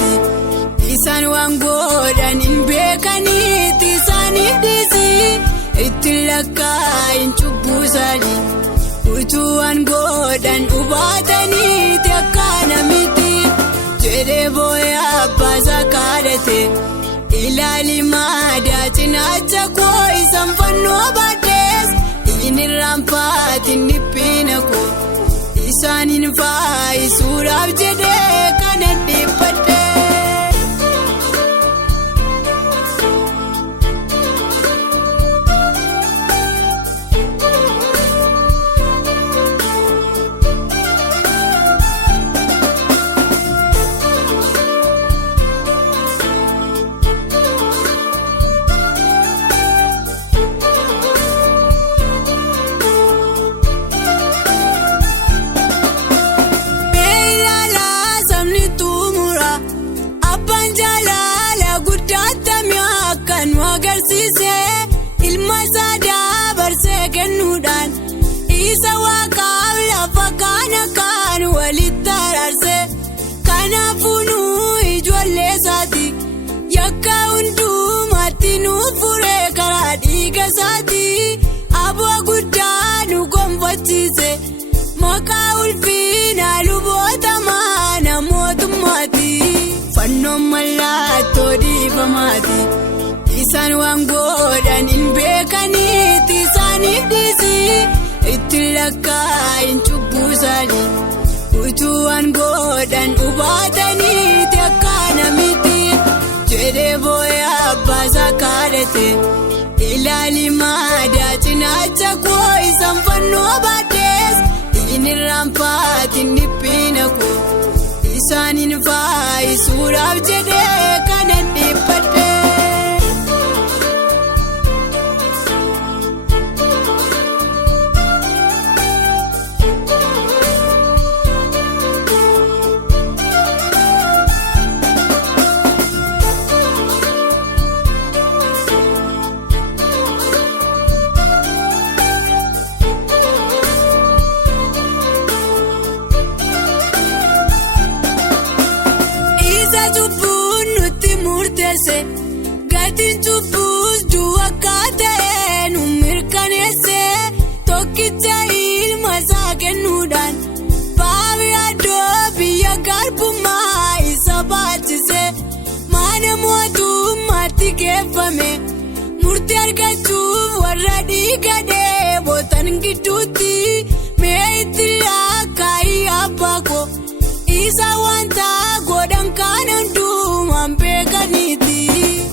maati. Isaan waan godhan hin beekaniiti isaaniif dhiisii itti lakkaa'in cubbuu isaanii. Utuu waan godhan hubataniiti akkana miti jedhee boo'ee abbaasaa kadhate. Ilaali maadaa cinaacha koo isaan fannoo baadhees inni raanfaatiin dhiphina koo isaaniin faayisuudhaaf jedhee kana dhiphadhe. Ilma isaa dabarsee kennuudhaan isa waaqaaf lafa kana kan walitti araarsee kanaafuu nuu ijoollee isaati yakka hundumaatti nuuf furee karaa dhiiga isaati aboo guddaa nu gonfachiise maqaa ulfina luboota mana mootummaati fannoon mallattoo dhiifamaati. Isaan waan godhan hin beekaniiti isaaniif dhiisii itti lakkaa'in cubbuu isaanii. Utuu waan godhan hubataniiti akkana miti jedhee boo'ee abbaasaa kadhate. Ilaali maadaa cinaacha koo isaan fannoo baadhees inni raanfaatiin dhiphina koo isaaniin faayisuudhaaf jedhee kana dhiphadhe. Gatiin cubbuus du'a akka ta'e nu mirkaneesse tokkicha ilma isaa kennuudhaan baabee addoo biyya garbummaa isa baachise mana mootummaatti geeffame murtii argachuuf warra dhiiga dheebotan gidduutti mee itti lakkaa'ii abbaa koo isa wanta godhan kana hundumaan beekaniiti.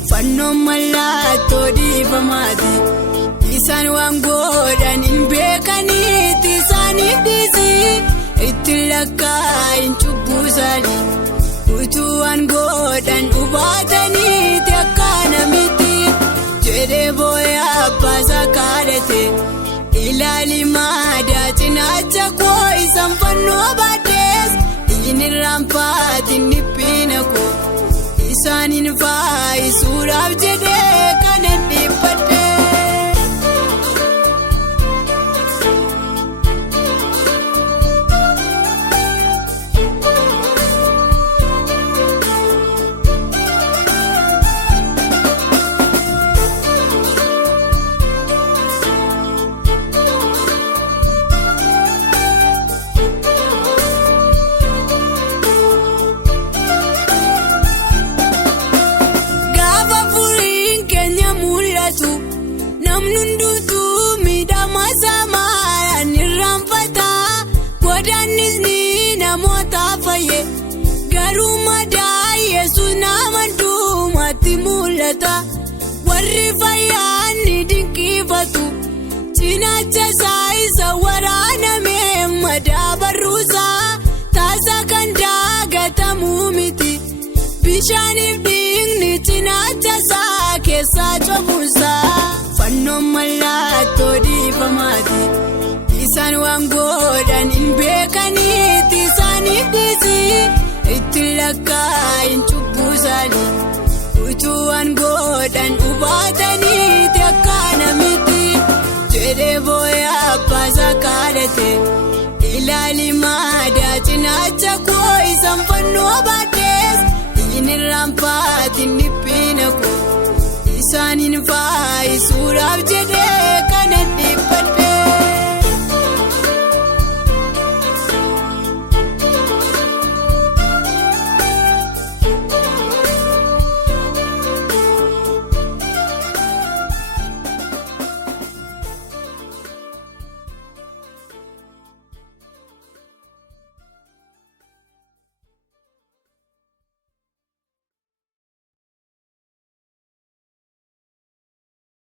Fannoon mallattoo dhiifamaati. Isaan waan godhan hin beekaniiti isaaniif dhiisii itti lakkaa'in cubbuu isaanii. Utuu waan godhan hubataniiti akkana miti jedhee boo'ee abbaasaa kadhate. Ilaali maadaa cinaacha koo isaan fannoo baadhees inni raanfaatiin dhiphina koo isaaniin faayisuudhaaf jedhee kana dhiphadhe. Namni hunduu miidhama samaa ni raanfata godaannis ni namoota fayye garuu madaa Yesuus nama hundumaatti mul'ata warri fayyaan ni dinqifatu cinaacha isaa isa waraanamee madaa barruusaa taasa kan daagatamu miti bishaaniif dhiigni cinaacha isaa keessaa cobuusaa. Fannoon mallattoo dhiifamaati. Isaan waan godhan hin beekaniiti isaaniif dhiisii itti lakkaa'in cubbuu isaanii. Utuu waan godhan hubataniiti akkana miti jedhee boo'ee abbaasaa kadhate. Ilaali maadaa cinaacha koo isaan fannoo baadhees irraanfatiin dhiphina koo isaaniin faayisuudhaaf jedhee